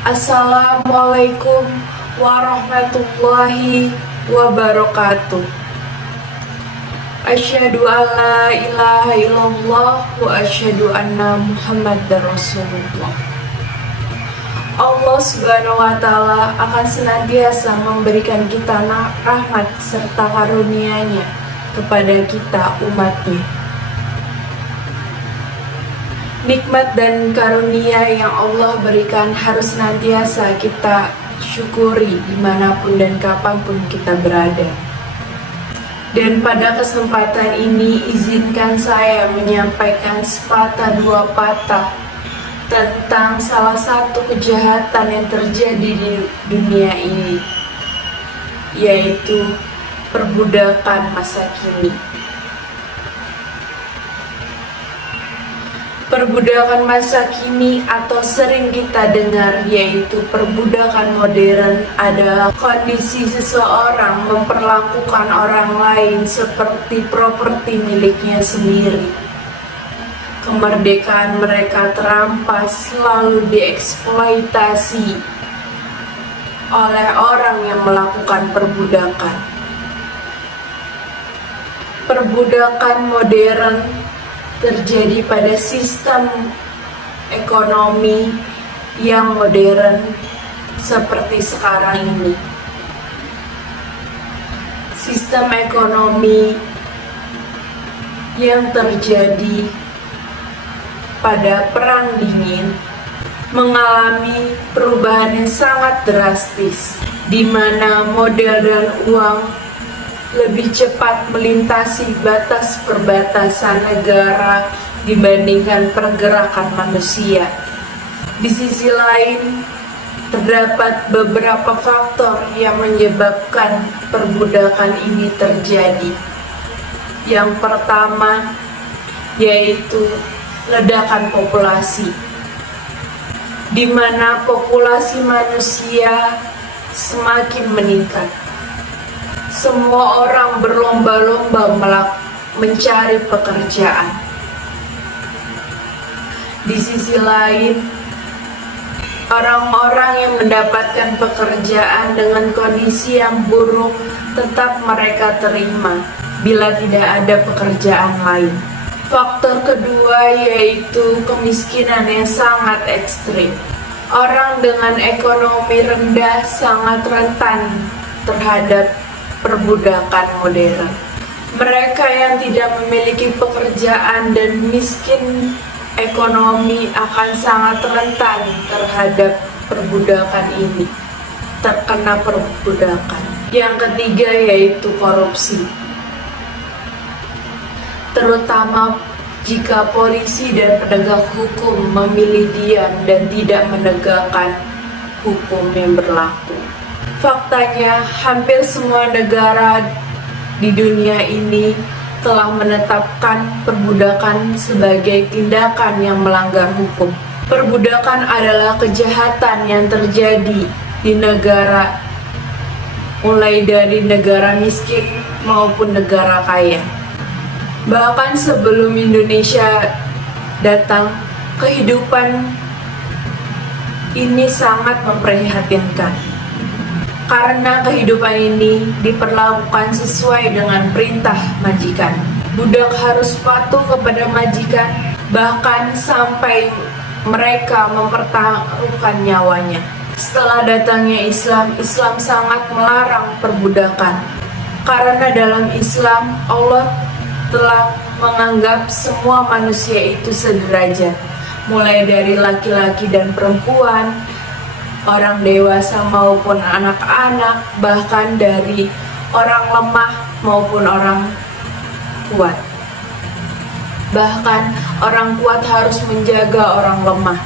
Assalamualaikum warahmatullahi wabarakatuh. Asyhadu an la ilaha illallah wa asyhadu anna Muhammadar Rasulullah. Allah Subhanahu wa Ta'ala akan senantiasa memberikan kita rahmat serta karunia-Nya kepada kita umat-Nya. Nikmat dan karunia yang Allah berikan harus senantiasa kita syukuri dimanapun dan kapanpun kita berada. Dan pada kesempatan ini izinkan saya menyampaikan sepatah dua patah tentang salah satu kejahatan yang terjadi di dunia ini, yaitu perbudakan masa kini. Perbudakan masa kini atau sering kita dengar yaitu perbudakan modern adalah kondisi seseorang memperlakukan orang lain seperti properti miliknya sendiri. Kemerdekaan mereka terampas lalu dieksploitasi oleh orang yang melakukan perbudakan. Perbudakan modern terjadi pada sistem ekonomi yang modern seperti sekarang ini. Sistem ekonomi yang terjadi pada Perang Dingin mengalami perubahan yang sangat drastis, di mana modal dan uang lebih cepat melintasi batas perbatasan negara dibandingkan pergerakan manusia. Di sisi lain, terdapat beberapa faktor yang menyebabkan perbudakan ini terjadi. Yang pertama yaitu ledakan populasi, di mana populasi manusia semakin meningkat. Semua orang berlomba-lomba mencari pekerjaan. Di sisi lain, orang-orang yang mendapatkan pekerjaan dengan kondisi yang buruk tetap mereka terima bila tidak ada pekerjaan lain. Faktor kedua yaitu kemiskinan yang sangat ekstrim. Orang dengan ekonomi rendah sangat rentan terhadap perbudakan modern. Mereka yang tidak memiliki pekerjaan dan miskin ekonomi akan sangat rentan terhadap perbudakan ini, terkena perbudakan. Yang ketiga yaitu korupsi, terutama jika polisi dan penegak hukum memilih diam dan tidak menegakkan hukum yang berlaku. Faktanya, hampir semua negara di dunia ini telah menetapkan perbudakan sebagai tindakan yang melanggar hukum. Perbudakan adalah kejahatan yang terjadi di negara, mulai dari negara miskin maupun negara kaya. Bahkan sebelum Indonesia datang, kehidupan ini sangat memprihatinkan. Karena kehidupan ini diperlakukan sesuai dengan perintah majikan. Budak harus patuh kepada majikan, bahkan sampai mereka mempertaruhkan nyawanya. Setelah datangnya Islam, Islam sangat melarang perbudakan. Karena dalam Islam, Allah telah menganggap semua manusia itu sederajat, mulai dari laki-laki dan perempuan, orang dewasa maupun anak-anak, bahkan dari orang lemah maupun orang kuat. Bahkan orang kuat harus menjaga orang lemah.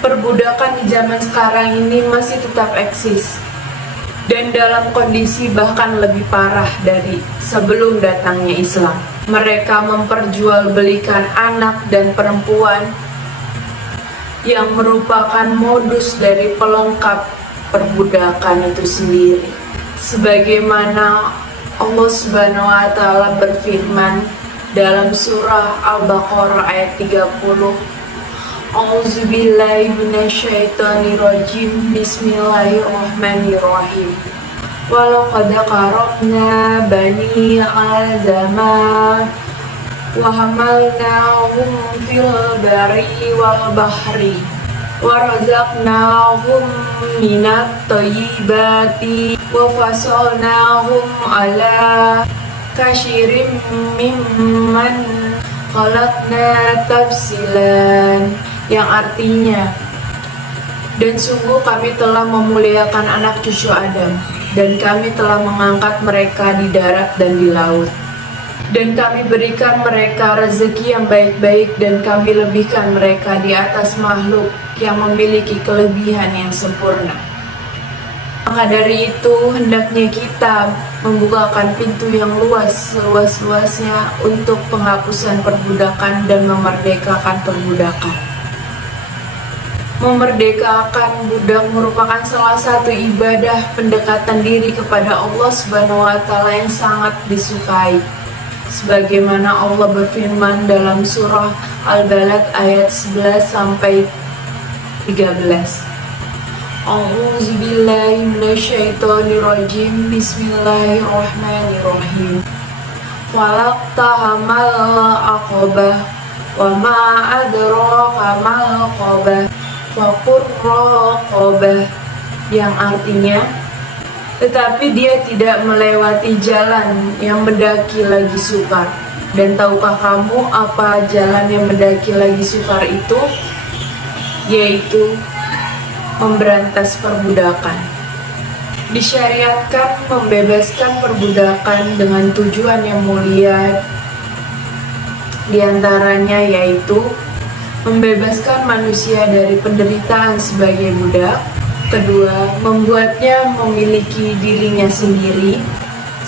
Perbudakan di zaman sekarang ini masih tetap eksis, dan dalam kondisi bahkan lebih parah dari sebelum datangnya Islam. Mereka memperjualbelikan anak dan perempuan yang merupakan modus dari pelengkap perbudakan itu sendiri. Sebagaimana Allah Subhanahu wa Ta'ala berfirman dalam surah Al-Baqarah ayat 30, A'udzubillahi minasyaitonirrajim. Bismillahirrahmanirrahim. Walaqad karramna bani adama wa hamalnahum fil barri wal bahri wa razaqnahum minat thayyibati wa fasalnahum ala kasyirim mimman khalaqna tafsilan, yang artinya, dan sungguh kami telah memuliakan anak cucu Adam, dan kami telah mengangkat mereka di darat dan di laut, dan kami berikan mereka rezeki yang baik-baik, dan kami lebihkan mereka di atas makhluk yang memiliki kelebihan yang sempurna. Maka dari itu, hendaknya kita membukakan pintu yang luas seluas-luasnya untuk penghapusan perbudakan dan memerdekakan perbudakan. Memerdekakan budak merupakan salah satu ibadah pendekatan diri kepada Allah Subhanahu wa Ta'ala yang sangat disukai. Sebagaimana Allah berfirman dalam surah Al-Balad ayat 11 sampai 13. A'udzubillahi minasyaitonirrajim. Bismillahirrahmanirrahim. Falaqtahamal aqabah wa ma adraka mal aqabah faqur raqabah, yang artinya, tetapi dia tidak melewati jalan yang mendaki lagi sukar. Dan tahukah kamu apa jalan yang mendaki lagi sukar itu? Yaitu memberantas perbudakan. Disyariatkan membebaskan perbudakan dengan tujuan yang mulia, diantaranya yaitu membebaskan manusia dari penderitaan sebagai budak. Kedua, membuatnya memiliki dirinya sendiri,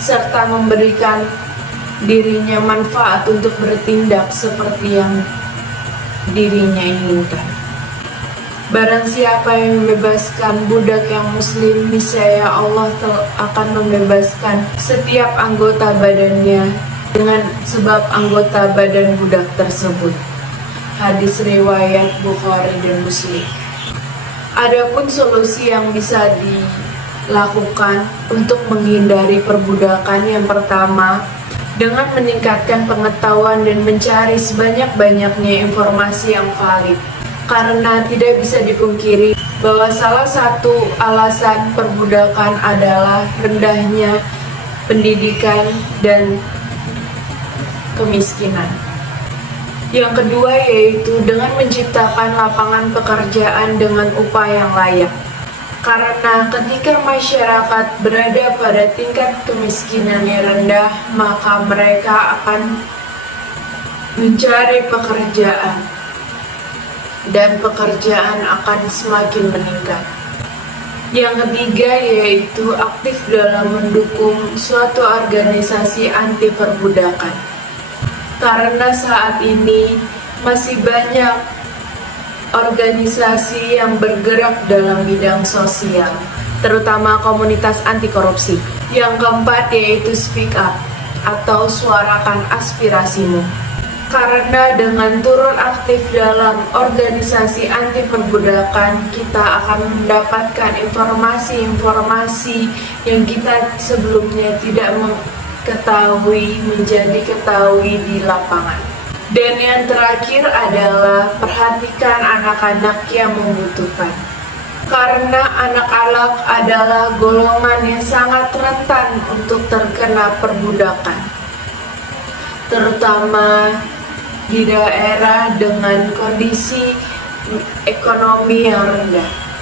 serta memberikan dirinya manfaat untuk bertindak seperti yang dirinya inginkan. Barang siapa yang membebaskan budak yang muslim, niscaya Allah akan membebaskan setiap anggota badannya dengan sebab anggota badan budak tersebut. Hadis riwayat Bukhari dan Muslim. Adapun solusi yang bisa dilakukan untuk menghindari perbudakan, yang pertama, dengan meningkatkan pengetahuan dan mencari sebanyak-banyaknya informasi yang valid. Karena tidak bisa dipungkiri bahwa salah satu alasan perbudakan adalah rendahnya pendidikan dan kemiskinan. Yang kedua yaitu dengan menciptakan lapangan pekerjaan dengan upah yang layak. Karena ketika masyarakat berada pada tingkat kemiskinan yang rendah, maka mereka akan mencari pekerjaan dan pekerjaan akan semakin meningkat. Yang ketiga yaitu aktif dalam mendukung suatu organisasi anti perbudakan. Karena saat ini masih banyak organisasi yang bergerak dalam bidang sosial, terutama komunitas anti korupsi. Yang keempat yaitu speak up atau suarakan aspirasimu. Karena dengan turun aktif dalam organisasi anti perbudakan, kita akan mendapatkan informasi-informasi yang kita sebelumnya tidak ketahui menjadi ketahui di lapangan. Dan yang terakhir adalah perhatikan anak-anak yang membutuhkan. Karena anak-anak adalah golongan yang sangat rentan untuk terkena perbudakan, terutama di daerah dengan kondisi ekonomi yang rendah.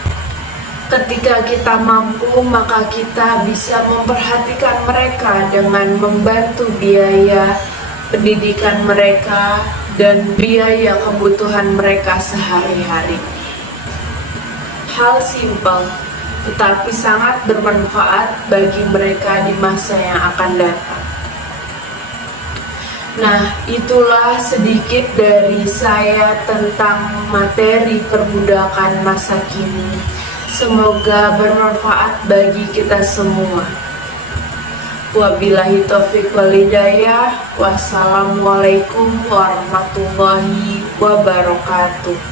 Ketika kita mampu, maka kita bisa memperhatikan mereka dengan membantu biaya pendidikan mereka dan biaya kebutuhan mereka sehari-hari. Hal simpel tetapi sangat bermanfaat bagi mereka di masa yang akan datang. Nah, itulah sedikit dari saya tentang materi perbudakan masa kini. Semoga bermanfaat bagi kita semua. Wabillahi taufiq wal hidayah. Wassalamualaikum warahmatullahi wabarakatuh.